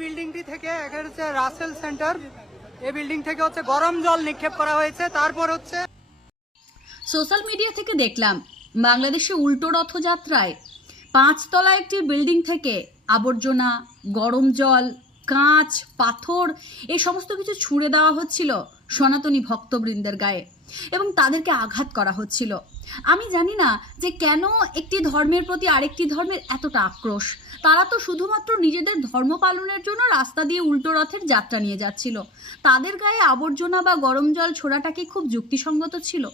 বিল্ডিংটি থেকে এখানে হচ্ছে রাসেল সেন্টার। এই বিল্ডিং থেকে হচ্ছে গরম জল নিক্ষেপ করা হয়েছে। তারপর হচ্ছে সোশ্যাল মিডিয়া থেকে দেখলাম, বাংলাদেশে উল্টো রথযাত্রায় পাঁচতলা একটি বিল্ডিং থেকে আবর্জনা, গরম জল, কাঁচ, পাথর এই সমস্ত কিছু ছুঁড়ে দেওয়া হচ্ছিল সনাতনী ভক্তবৃন্দের গায়ে। এবং তাদেরকে আঘাত করা হচ্ছিল। আমি জানি না যে কেন একটি ধর্মের প্রতি আরেকটি ধর্মের এতটা আক্রোশ। তারা তো শুধুমাত্র নিজেদের ধর্ম পালনের জন্য রাস্তা দিয়ে উল্টো রথের যাত্রা নিয়ে যাচ্ছিল। তাদের গায়ে আবর্জনা বা গরম জল ছোড়াটা কি খুব যুক্তিসঙ্গত ছিল?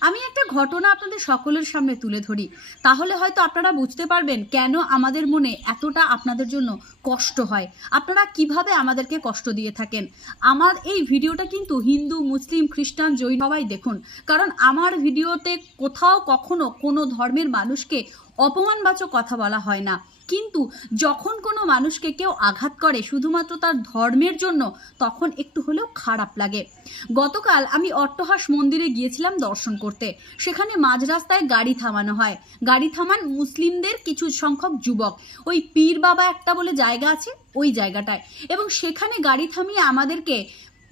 আমি একটা ঘটনা আপনাদের সকলের সামনে তুলে ধরি। তাহলে হয়তো আপনারা বুঝতে পারবেন কেন আমাদের মনে এতটা আপনাদের জন্য কষ্ট হয়। আপনারা কীভাবে আমাদেরকে কষ্ট দিয়ে থাকেন? আমার এই ভিডিওটা কিন্তু হিন্দু, মুসলিম, খ্রিস্টান, জৈন সবাই দেখুন। কারণ আমার ভিডিওতে কোথাও কখনো কোনো ধর্মের মানুষকে অপমানবাচক কথা বলা হয় না। কিন্তু যখন কোনো মানুষকে কেউ আঘাত করে শুধুমাত্র তার ধর্মের জন্য, তখন একটু হলেও খারাপ লাগে। গতকাল আমি অট্টহাস মন্দিরে গিয়েছিলাম দর্শন করতে। সেখানে মাঝ রাস্তায় গাড়ি থামানো হয়। গাড়ি থামান মুসলিমদের কিছু সংখ্যক যুবক। ওই পীর বাবা একটা বলে জায়গা আছে, ওই জায়গাটায়। এবং সেখানে গাড়ি থামিয়ে আমাদেরকে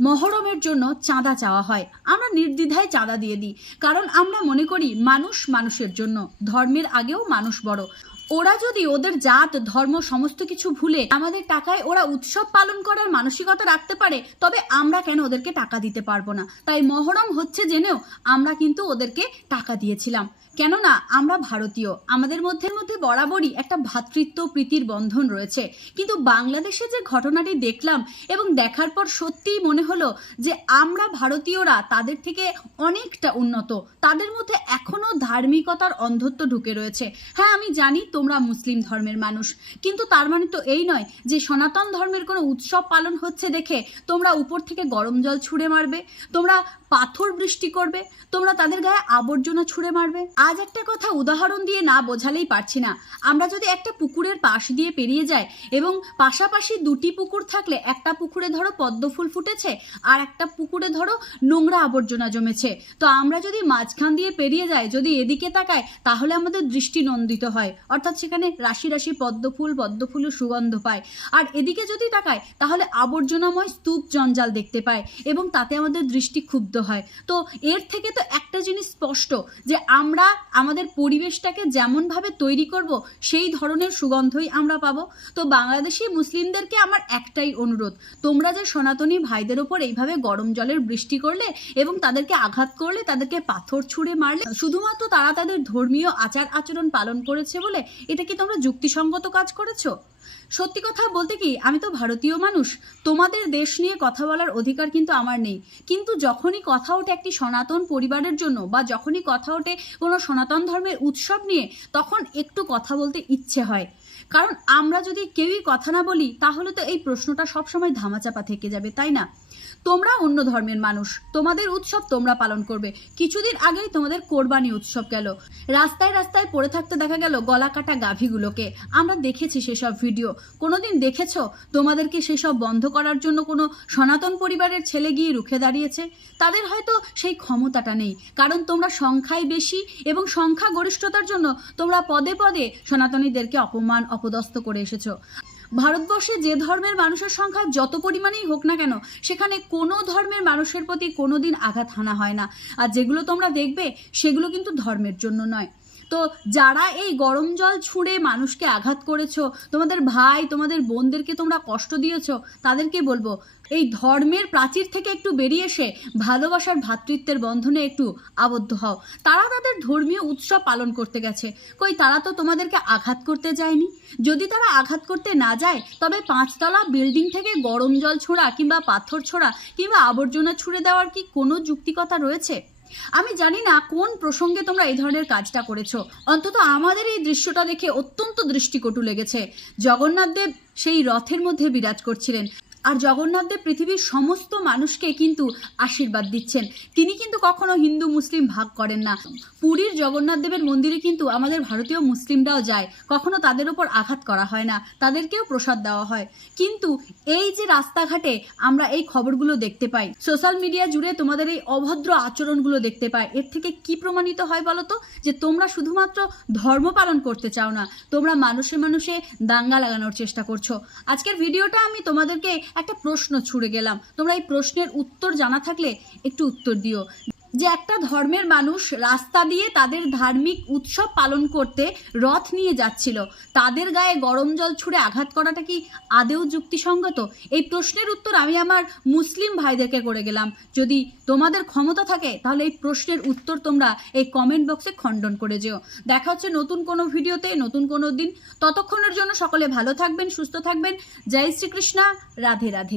মহরমের জন্য চাঁদা চাওয়া হয়। আমরা নির্দ্বিধায় চাঁদা দিয়ে দিই, কারণ আমরা মনে করি মানুষ মানুষের জন্য, ধর্মের আগেও মানুষ বড়। ওরা যদি ওদের জাত, ধর্ম, সমস্ত কিছু ভুলে আমাদের টাকায় ওরা উৎসব পালন করার মানসিকতা রাখতে পারে, তবে আমরা কেন ওদেরকে টাকা দিতে পারব না? তাই মহরম হচ্ছে জেনেও আমরা কিন্তু ওদেরকে টাকা দিয়েছিলাম। কেননা আমরা ভারতীয়, আমাদের মধ্যে মধ্যে বরাবরই একটা ভ্রাতৃত্ব প্রীতির বন্ধন রয়েছে। কিন্তু বাংলাদেশে যে ঘটনাটি দেখলাম এবং দেখার পর সত্যিই মনে হলো যে আমরা ভারতীয়রা তাদের থেকে অনেকটা উন্নত। তাদের মধ্যে এখনও ধার্মিকতার অন্ধত্ব ঢুকে রয়েছে। হ্যাঁ আমি জানি তোমরা মুসলিম ধর্মের মানুষ। কিন্তু তার মানে তো এই নয় যে সনাতন ধর্মের কোনো উৎসব পালন হচ্ছে দেখে তোমরা উপর থেকে গরম জল ছুঁড়ে মারবে। তোমরা পাথর বৃষ্টি করবে, তোমরা তাদের গায়ে আবর্জনা ছুঁড়ে মারবে। আজ একটা কথা উদাহরণ দিয়ে না বোঝালেই পারছি না। আমরা যদি একটা পুকুরের পাশ দিয়ে পেরিয়ে যাই এবং পাশাপাশি দুটি পুকুর থাকলে, একটা পুকুরে ধরো পদ্ম ফুল ফুটেছে আর একটা পুকুরে ধরো নোংরা আবর্জনা জমেছে। তো আমরা যদি মাঝখান দিয়ে পেরিয়ে যাই, যদি এদিকে তাকাই, তাহলে আমাদের দৃষ্টি নন্দিত হয়। অর্থাৎ সেখানে রাশি রাশি পদ্ম ফুল, পদ্ম সুগন্ধ পায়। আর এদিকে যদি তাকায় তাহলে আবর্জনাময় স্তূপ জঞ্জাল দেখতে পায় এবং তাতে আমাদের দৃষ্টি ক্ষুব্ধ হয়। তো এর থেকে তো একটা জিনিস স্পষ্ট, যে আমরা আমাদের পরিবেশটাকে যেমনভাবে তৈরি করব, সেই ধরনের সুগন্ধই আমরা পাবো। তো বাংলাদেশি মুসলিমদেরকে আমার একটাই অনুরোধ, তোমরা যে সনাতনী ভাইদের ওপর এইভাবে গরম জলের বৃষ্টি করলে এবং তাদেরকে আঘাত করলে, তাদেরকে পাথর ছুঁড়ে মারলে, শুধুমাত্র তারা তাদের ধর্মীয় আচার আচরণ পালন করেছে বলে এটা কি তোমরা যুক্তিসঙ্গত কাজ করেছ? সত্যি কথা বলতে কি, আমি তো ভারতীয় মানুষ, তোমাদের দেশ নিয়ে কথা বলার অধিকার কিন্তু আমার নেই। কিন্তু যখনই কথা ওঠে একটি সনাতন পরিবারের জন্য বা যখনই কথা ওঠে কোনো সনাতন ধর্মের উৎসব নিয়ে, তখন একটু কথা বলতে ইচ্ছে হয়। কারণ আমরা যদি কেউই কথা না বলি, তাহলে তো এই প্রশ্নটা সবসময় ধামাচাপা থেকে যাবে, তাই না? তোমরা অন্য ধর্মের মানুষ, তোমাদের উৎসব তোমরা পালন করবে। কিছুদিন আগেই তোমাদের কোরবানি উৎসব গেল। রাস্তায় রাস্তায় পড়ে থাকতে দেখা গেল গলা কাটা গাভীগুলোকে। আমরা দেখেছি সেসব ভিডিও। কোনোদিন দেখেছ? তোমাদেরকে সেসব বন্ধ করার জন্য কোনো সনাতন পরিবারের ছেলে গিয়ে রুখে দাঁড়িয়েছে? তাদের হয়তো সেই ক্ষমতাটা নেই। কারণ তোমরা সংখ্যায় বেশি এবং সংখ্যা গরিষ্ঠতার জন্য তোমরা পদে পদে সনাতনীদেরকে অপমান অপদস্থ করে এসেছ। ভারতবর্ষে যে ধর্মের মানুষের সংখ্যা যত পরিমাণেই হোক না কেন, সেখানে কোনো ধর্মের মানুষের প্রতি কোনোদিন আঘাত হানা হয় না। আর যেগুলো তোমরা দেখবে, সেগুলো কিন্তু ধর্মের জন্য নয়। তো যারা এই গরম জল ছুঁড়ে মানুষকে আঘাত করেছ, তোমাদের ভাই, তোমাদের বোনদেরকে তোমরা কষ্ট দিয়েছ, তাদেরকে বলব, এই ধর্মের প্রাচীর থেকে একটু বেরিয়ে এসে ভালোবাসার ভ্রাতৃত্বের বন্ধনে একটু আবদ্ধ হও। তারা তাদের ধর্মীয় উৎসব পালন করতে গেছে। কই, তারা তো তোমাদেরকে আঘাত করতে যায়নি? যদি তারা আঘাত করতে না যায়, তবে পাঁচতলা বিল্ডিং থেকে গরম জল ছোড়া কিংবা পাথর ছোড়া কিংবা আবর্জনা ছুঁড়ে দেওয়ার কি কোনো যুক্তিকতা রয়েছে? আমি জানি না কোন প্রসঙ্গে তোমরা এই ধরনের কাজটা করেছ। অন্তত আমাদের এই দৃশ্যটা দেখে অত্যন্ত দৃষ্টিকটু লেগেছে। জগন্নাথদেব সেই রথের মধ্যে বিরাজ করছিলেন। আর জগন্নাথ দেব পৃথিবীর সমস্ত মানুষকে কিন্তু আশীর্বাদ দিচ্ছেন। তিনি কিন্তু কখনো হিন্দু, মুসলিম ভাগ করেন না। পুরীর জগন্নাথ দেবের মন্দিরে কিন্তু আমাদের ভারতীয় মুসলিমরাও যায়। কখনো তাদের ওপর আঘাত করা হয় না। তাদেরকেও প্রসাদ দেওয়া হয়। কিন্তু এই যে রাস্তাঘাটে আমরা এই খবরগুলো দেখতে পাই, সোশ্যাল মিডিয়া জুড়ে তোমাদের এই অভদ্র আচরণগুলো দেখতে পাই, এর থেকে কি প্রমাণিত হয় বলো তো যে তোমরা শুধুমাত্র ধর্ম পালন করতে চাও না, তোমরা মানুষে মানুষে দাঙ্গা লাগানোর চেষ্টা করছ। আজকের ভিডিওটা আমি তোমাদেরকে একটা প্রশ্ন ছুড়ে গেলাম। তোমরা এই প্রশ্নের উত্তর জানা থাকলে একটু উত্তর দিও। যে একটা ধর্মের মানুষ রাস্তা দিয়ে তাদের ধার্মিক উৎসব পালন করতে রথ নিয়ে যাচ্ছিল। তাদের গায়ে গরম জল ছুঁড়ে আঘাত করাটা কি আদেও যুক্তিসঙ্গত? এই প্রশ্নের উত্তর আমি আমার মুসলিম ভাইদেরকে করে গেলাম। যদি তোমাদের ক্ষমতা থাকে, তাহলে এই প্রশ্নের উত্তর তোমরা এই কমেন্ট বক্সে খণ্ডন করে যেও। দেখা হচ্ছে নতুন কোনো ভিডিওতে, নতুন কোনো দিন। ততক্ষণের জন্য সকলে ভালো থাকবেন, সুস্থ থাকবেন। জয় শ্রীকৃষ্ণা, রাধে রাধে।